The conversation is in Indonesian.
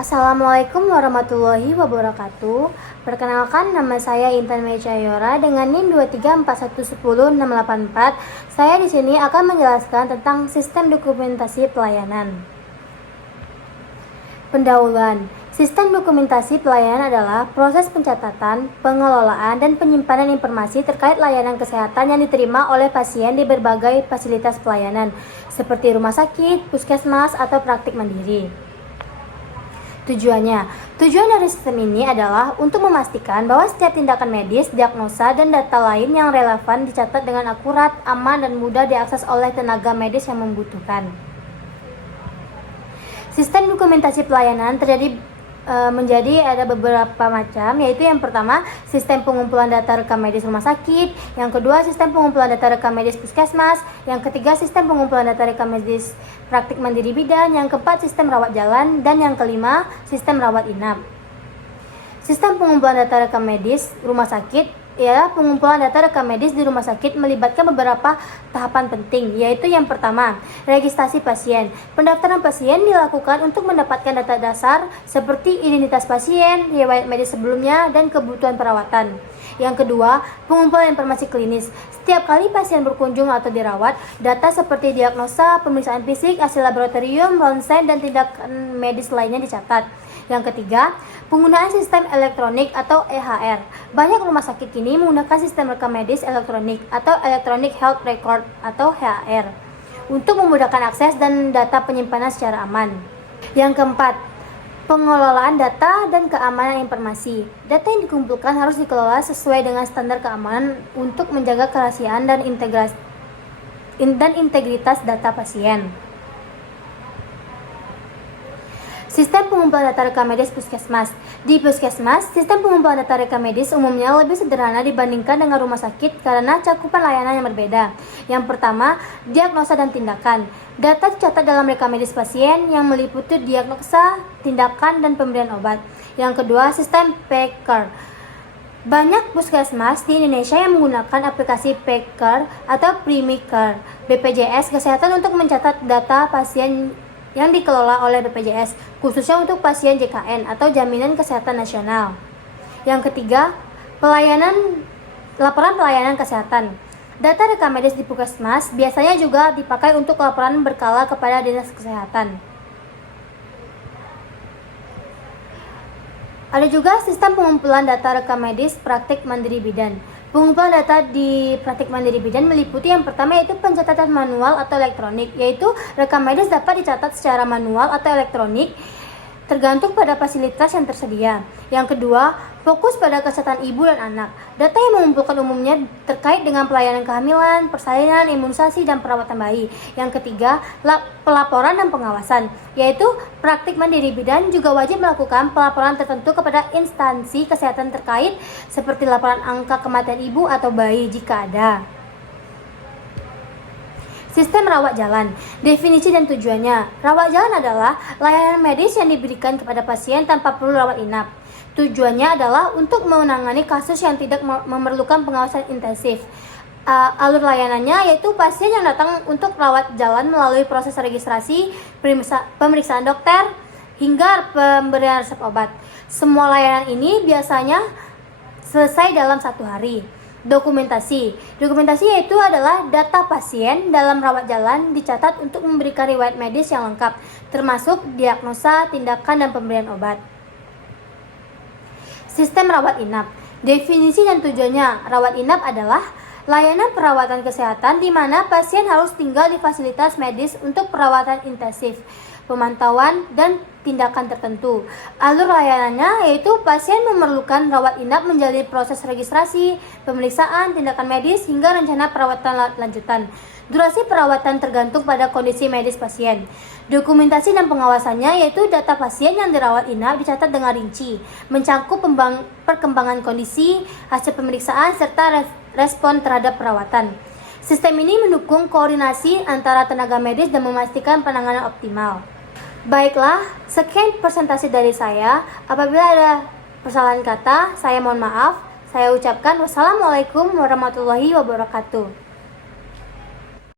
Assalamualaikum warahmatullahi wabarakatuh. Perkenalkan, nama saya Intan Mei Cahyora dengan NIM 234110684. Saya di sini akan menjelaskan tentang sistem dokumentasi pelayanan. Pendahuluan. Sistem dokumentasi pelayanan adalah proses pencatatan, pengelolaan, dan penyimpanan informasi terkait layanan kesehatan yang diterima oleh pasien di berbagai fasilitas pelayanan, seperti rumah sakit, puskesmas, atau praktik mandiri. Tujuan dari sistem ini adalah untuk memastikan bahwa setiap tindakan medis, diagnosa, dan data lain yang relevan dicatat dengan akurat, aman, dan mudah diakses oleh tenaga medis yang membutuhkan. Sistem dokumentasi pelayanan menjadi ada beberapa macam, yaitu yang pertama, sistem pengumpulan data rekam medis rumah sakit, yang kedua, sistem pengumpulan data rekam medis puskesmas, yang ketiga, sistem pengumpulan data rekam medis praktik mandiri bidan, yang keempat, sistem rawat jalan, dan yang kelima, sistem rawat inap. Sistem pengumpulan data rekam medis rumah sakit ya, pengumpulan data rekam medis di rumah sakit melibatkan beberapa tahapan penting, yaitu yang pertama, registrasi pasien. Pendaftaran pasien dilakukan untuk mendapatkan data dasar seperti identitas pasien, riwayat medis sebelumnya, dan kebutuhan perawatan. Yang kedua, pengumpulan informasi klinis. Setiap kali pasien berkunjung atau dirawat, data seperti diagnosa, pemeriksaan fisik, hasil laboratorium, ronsen, dan tindakan medis lainnya dicatat. Yang ketiga, penggunaan sistem elektronik atau EHR. Banyak rumah sakit kini menggunakan sistem rekam medis elektronik atau Electronic Health Record atau EHR untuk memudahkan akses dan data penyimpanan secara aman. Yang keempat, pengelolaan data dan keamanan informasi. Data yang dikumpulkan harus dikelola sesuai dengan standar keamanan untuk menjaga kerahasiaan dan integritas data pasien. Sistem pengumpulan data rekam medis puskesmas. Di puskesmas, sistem pengumpulan data rekam medis umumnya lebih sederhana dibandingkan dengan rumah sakit karena cakupan layanan yang berbeda. Yang pertama, diagnosa dan tindakan. Data dicatat dalam rekam medis pasien yang meliputi diagnosa, tindakan, dan pemberian obat. Yang kedua, sistem PCAR. Banyak puskesmas di Indonesia yang menggunakan aplikasi PCAR atau Primicare BPJS Kesehatan untuk mencatat data pasien yang dikelola oleh BPJS, khususnya untuk pasien JKN atau Jaminan Kesehatan Nasional. Yang ketiga, laporan pelayanan kesehatan. Data rekam medis di puskesmas biasanya juga dipakai untuk laporan berkala kepada Dinas Kesehatan. Ada juga sistem pengumpulan data rekam medis praktik mandiri bidan. Pengumpulan data di praktik mandiri bidan meliputi yang pertama yaitu pencatatan manual atau elektronik, yaitu rekam medis dapat dicatat secara manual atau elektronik tergantung pada fasilitas yang tersedia. Yang kedua, fokus pada kesehatan ibu dan anak. Data yang mengumpulkan umumnya terkait dengan pelayanan kehamilan, persalinan, imunisasi, dan perawatan bayi. Yang ketiga, pelaporan dan pengawasan, yaitu praktik mandiri bidan juga wajib melakukan pelaporan tertentu kepada instansi kesehatan terkait seperti laporan angka kematian ibu atau bayi jika ada. Sistem rawat jalan. Definisi dan tujuannya. Rawat jalan adalah layanan medis yang diberikan kepada pasien tanpa perlu rawat inap. Tujuannya adalah untuk menangani kasus yang tidak memerlukan pengawasan intensif. Alur layanannya yaitu pasien yang datang untuk rawat jalan melalui proses registrasi, pemeriksaan dokter, hingga pemberian resep obat. Semua layanan ini biasanya selesai dalam 1 hari. Dokumentasi yaitu adalah data pasien dalam rawat jalan dicatat untuk memberikan riwayat medis yang lengkap, termasuk diagnosa, tindakan, dan pemberian obat. Sistem rawat inap. Definisi dan tujuannya. Rawat inap adalah layanan perawatan kesehatan di mana pasien harus tinggal di fasilitas medis untuk perawatan intensif, pemantauan, dan tindakan tertentu. Alur layanannya yaitu pasien memerlukan rawat inap menjalani proses registrasi, pemeriksaan, tindakan medis, hingga rencana perawatan lanjutan. Durasi perawatan tergantung pada kondisi medis pasien. Dokumentasi dan pengawasannya yaitu data pasien yang dirawat inap dicatat dengan rinci, mencakup perkembangan kondisi, hasil pemeriksaan, serta respon terhadap perawatan. Sistem ini mendukung koordinasi antara tenaga medis dan memastikan penanganan optimal. Baiklah, sekian presentasi dari saya. Apabila ada kesalahan kata, saya mohon maaf. Saya ucapkan wassalamualaikum warahmatullahi wabarakatuh.